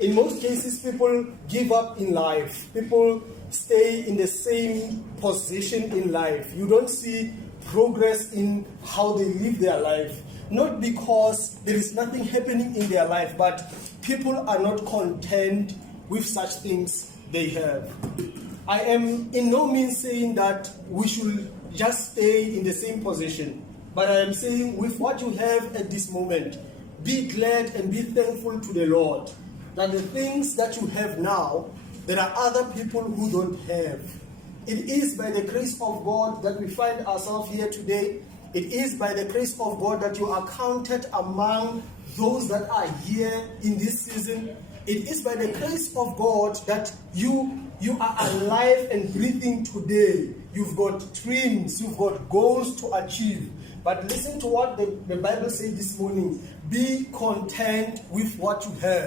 In most cases, people give up in life. People stay in the same position in life. You don't see progress in how they live their life. Not because there is nothing happening in their life, but people are not content with such things they have. I am in no means saying that we should just stay in the same position, but I am saying with what you have at this moment, be glad and be thankful to the Lord that the things that you have now, there are other people who don't have. It is by the grace of God that we find ourselves here today. It is by the grace of God that you are counted among those that are here in this season. It is by the grace of God that you are alive and breathing today. You've got dreams, you've got goals to achieve. But listen to what the Bible said this morning. Be content with what you have.